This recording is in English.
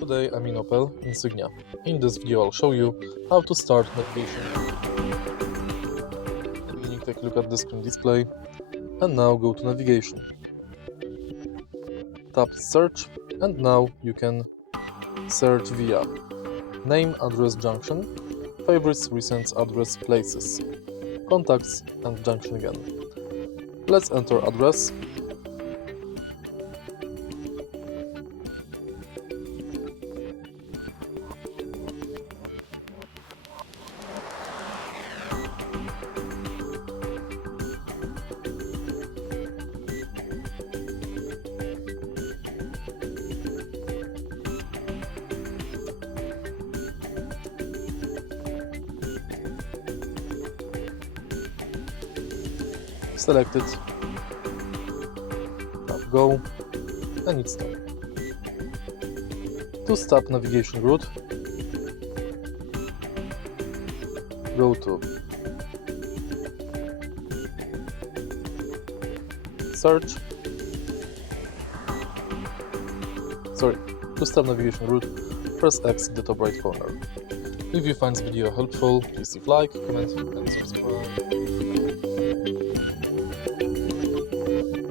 Today I'm in Opel Insignia. In this video I'll show you how to start navigation. At the beginning take a look at the screen display and now go to navigation. Tap search and now you can search via name, address, junction, favorites, recent address, places, contacts and junction again. Let's enter address. Select it, tap go, and it's done. To stop navigation route, go to search. To stop navigation route, press X in the top right corner. If you find this video helpful, please leave like, comment and subscribe.